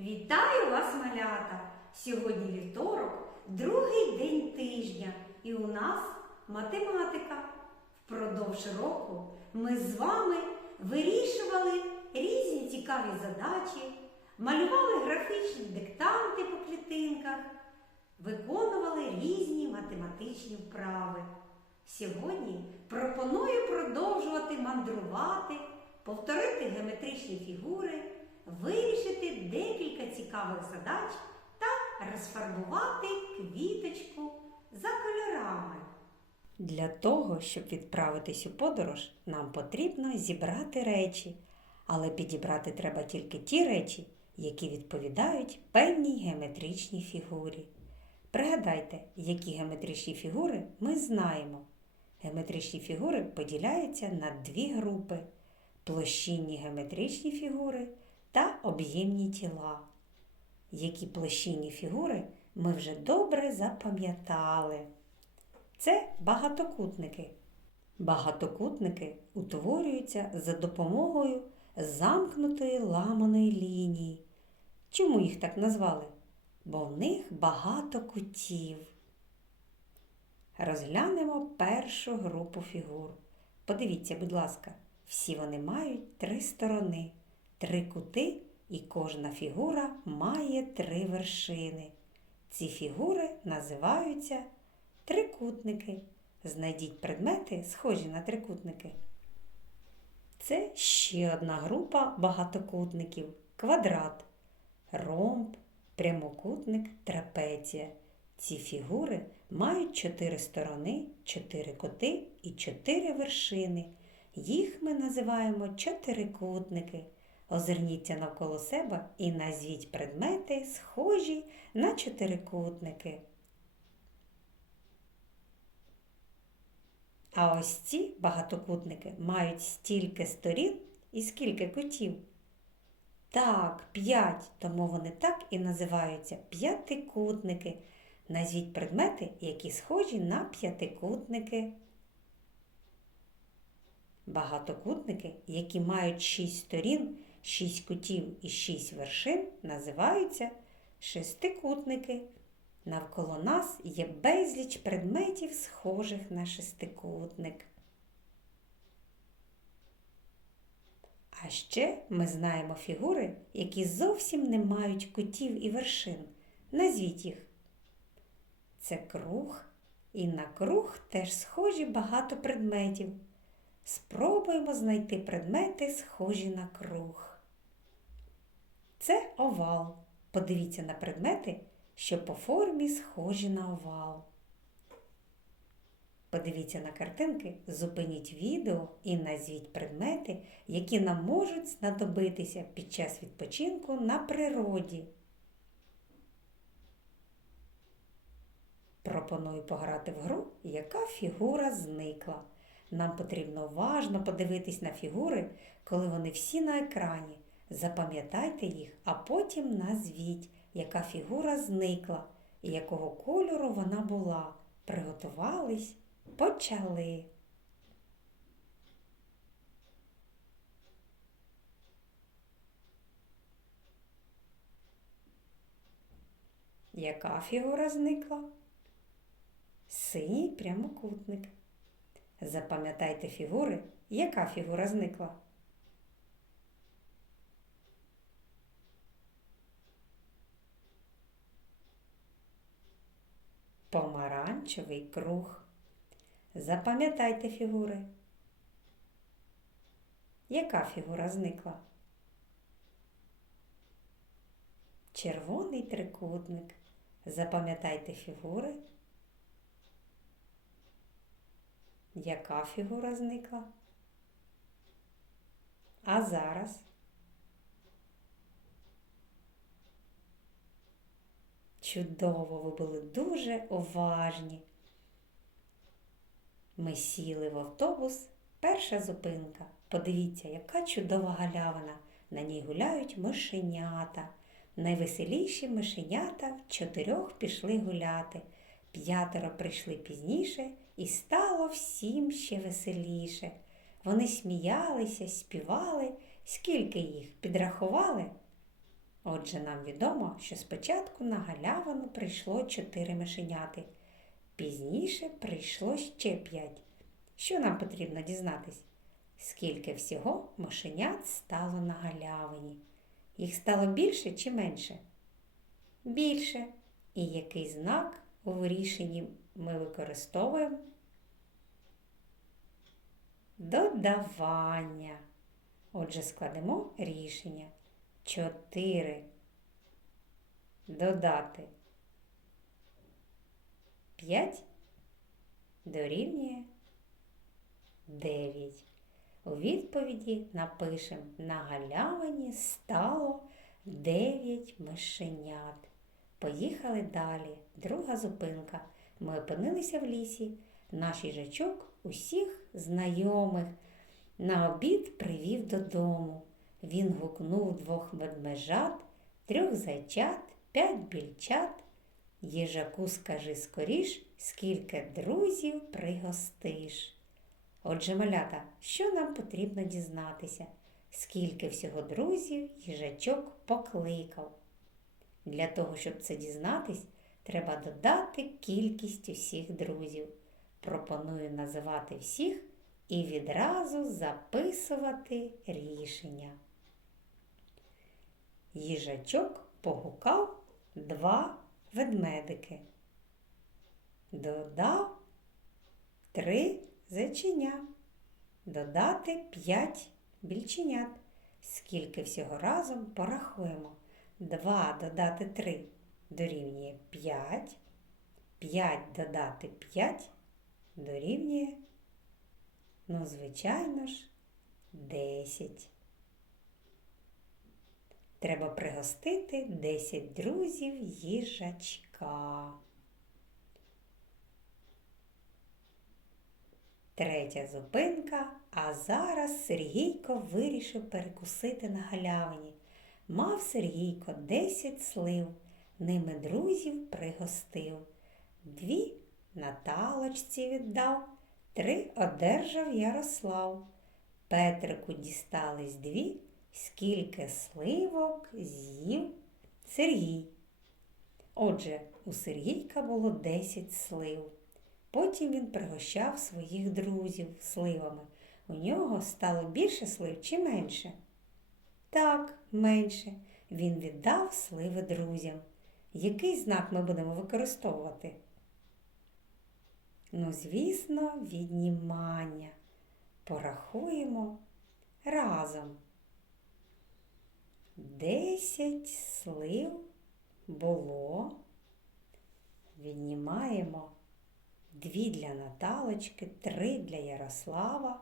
Вітаю вас, малята! Сьогодні вівторок, другий день тижня, і у нас математика. Впродовж року ми з вами вирішували різні цікаві задачі, малювали графічні диктанти по клітинках, виконували різні математичні вправи. Сьогодні пропоную продовжувати мандрувати, повторити геометричні фігури, вирішити декілька цікавих задач та розфарбувати квіточку за кольорами. Для того, щоб відправитись у подорож, нам потрібно зібрати речі, але підібрати треба тільки ті речі, які відповідають певній геометричній фігурі. Пригадайте, які геометричні фігури ми знаємо. Геометричні фігури поділяються на дві групи: площинні геометричні фігури та об'ємні тіла. Які площинні фігури ми вже добре запам'ятали. Це багатокутники. Багатокутники утворюються за допомогою замкнутої ламаної лінії. Чому їх так назвали? Бо в них багато кутів. Розглянемо першу групу фігур. Подивіться, будь ласка, всі вони мають три сторони, три кути, і кожна фігура має три вершини. Ці фігури називаються трикутники. Знайдіть предмети, схожі на трикутники. Це ще одна група багатокутників квадрат, ромб, прямокутник, трапеція. Ці фігури мають чотири сторони, чотири кути і чотири вершини. Їх ми називаємо чотирикутники. Озирніться навколо себе і назвіть предмети, схожі на чотирикутники. А ось ці багатокутники мають стільки сторін і скільки кутів. Так, п'ять, тому вони так і називаються п'ятикутники. Назвіть предмети, які схожі на п'ятикутники. Багатокутники, які мають шість сторін, шість кутів і шість вершин, називаються шестикутники. Навколо нас є безліч предметів, схожих на шестикутник. А ще ми знаємо фігури, які зовсім не мають кутів і вершин. Назвіть їх. Це круг, і на круг теж схожі багато предметів. Спробуємо знайти предмети, схожі на круг. Це овал. Подивіться на предмети, що по формі схожі на овал. Подивіться на картинки, зупиніть відео і назвіть предмети, які нам можуть знадобитися під час відпочинку на природі. Пропоную пограти в гру, яка фігура зникла. Нам потрібно уважно подивитись на фігури, коли вони всі на екрані. Запам'ятайте їх, а потім назвіть, яка фігура зникла і якого кольору вона була. Приготувались, почали. Яка фігура зникла? Синій прямокутник. Запам'ятайте фігури, яка фігура зникла. Помаранчевий круг. Запам'ятайте фігури. Яка фігура зникла? Червоний трикутник. Запам'ятайте фігури. Яка фігура зникла? А зараз? Чудово, ви були дуже уважні. Ми сіли в автобус. Перша зупинка. Подивіться, яка чудова галявина. На ній гуляють мишенята. Найвеселіші мишенята в чотирьох пішли гуляти. П'ятеро прийшли пізніше і стало всім ще веселіше. Вони сміялися, співали. Скільки їх підрахували? Отже, нам відомо, що спочатку на галявину прийшло чотири мишеняти. Пізніше прийшло ще п'ять. Що нам потрібно дізнатись? Скільки всього мишенят стало на галявині? Їх стало більше чи менше? Більше. І який знак у рішенні ми використовуємо? Додавання. Отже, складемо рішення. 4 додати 5 дорівнює 9. У відповіді напишемо на галявині стало 9 мишенят. Поїхали далі. Друга зупинка. Ми опинилися в лісі. Наш їжачок усіх знайомих на обід привів додому. Він гукнув двох ведмежат, трьох зайчат, п'ять більчат. Їжаку скажи скоріш, скільки друзів пригостиш. Отже, малята, що нам потрібно дізнатися? Скільки всього друзів їжачок покликав? Для того, щоб це дізнатись, треба додати кількість усіх друзів. Пропоную називати всіх і відразу записувати рішення. Їжачок погукав два ведмедики. Додав три зайченя. Додати п'ять більченят. Скільки всього разом порахуємо. 2 додати 3 дорівнює 5. 5 додати 5 дорівнює, ну, звичайно ж, 10. Треба пригостити 10 друзів їжачка. Третя зупинка, а зараз Сергійко вирішив перекусити на галявині. Мав Сергійко 10 слив, ними друзів пригостив. Дві Наталочці віддав, три одержав Ярослав. Петрику дістались дві, скільки сливок з'їв Сергій. Отже, у Сергійка було 10 слив. Потім він пригощав своїх друзів сливами. У нього стало більше слив чи менше? Так, менше. Він віддав сливи друзям. Який знак ми будемо використовувати? Ну, звісно, віднімання. Порахуємо разом. Десять слив було. Віднімаємо дві для Наталочки, три для Ярослава.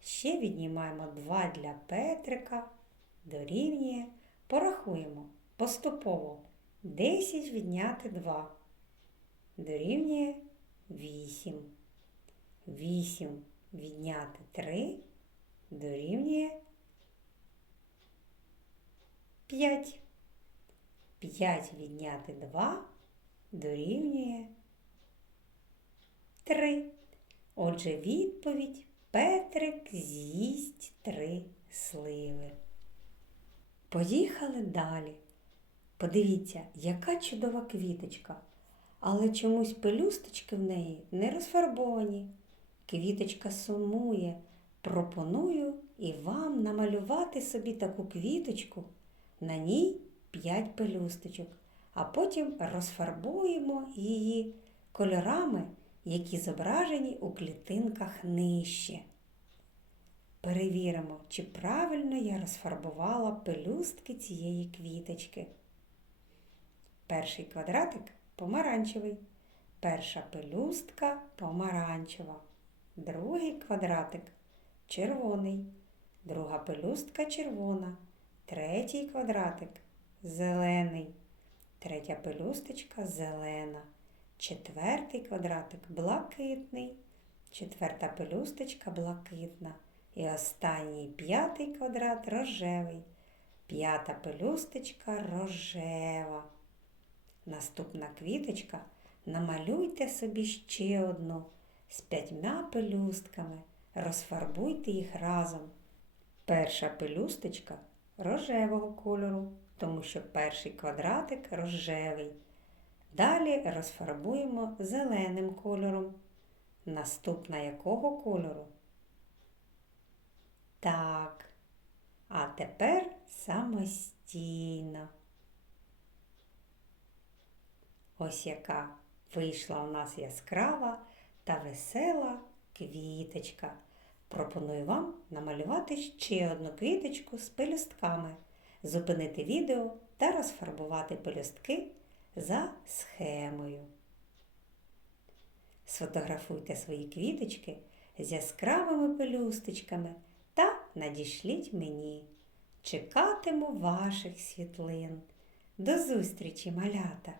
Ще віднімаємо два для Петрика. Дорівнює. Порахуємо поступово. 10 відняти 2. Дорівнює 8. 8 відняти 3 дорівнює 5. 5 відняти 2 дорівнює 3. Отже, відповідь Петрик з'їсть 3 сливи. Поїхали далі. Подивіться, яка чудова квіточка, але чомусь пелюсточки в неї не розфарбовані. Квіточка сумує. Пропоную і вам намалювати собі таку квіточку, на ній п'ять пелюсточок, а потім розфарбуємо її кольорами, які зображені у клітинках нижче. Перевіримо, чи правильно я розфарбувала пелюстки цієї квіточки. Перший квадратик помаранчевий. Перша пелюстка помаранчева. Другий квадратик червоний. Друга пелюстка червона. Третій квадратик зелений. Третя пелюсточка зелена. Четвертий квадратик блакитний. Четверта пелюсточка блакитна. І останній п'ятий квадрат рожевий. П'ята пелюсточка рожева. Наступна квіточка намалюйте собі ще одну з п'ятьма пелюстками. Розфарбуйте їх разом. Перша пелюсточка рожевого кольору, тому що перший квадратик рожевий. Далі розфарбуємо зеленим кольором. Наступна якого кольору? Так. А тепер самостійно. Ось яка вийшла у нас яскрава та весела квіточка. Пропоную вам намалювати ще одну квіточку з пелюстками, зупинити відео та розфарбувати пелюстки за схемою. Сфотографуйте свої квіточки з яскравими пелюсточками та надішліть мені. Чекатиму ваших світлин. До зустрічі, малята!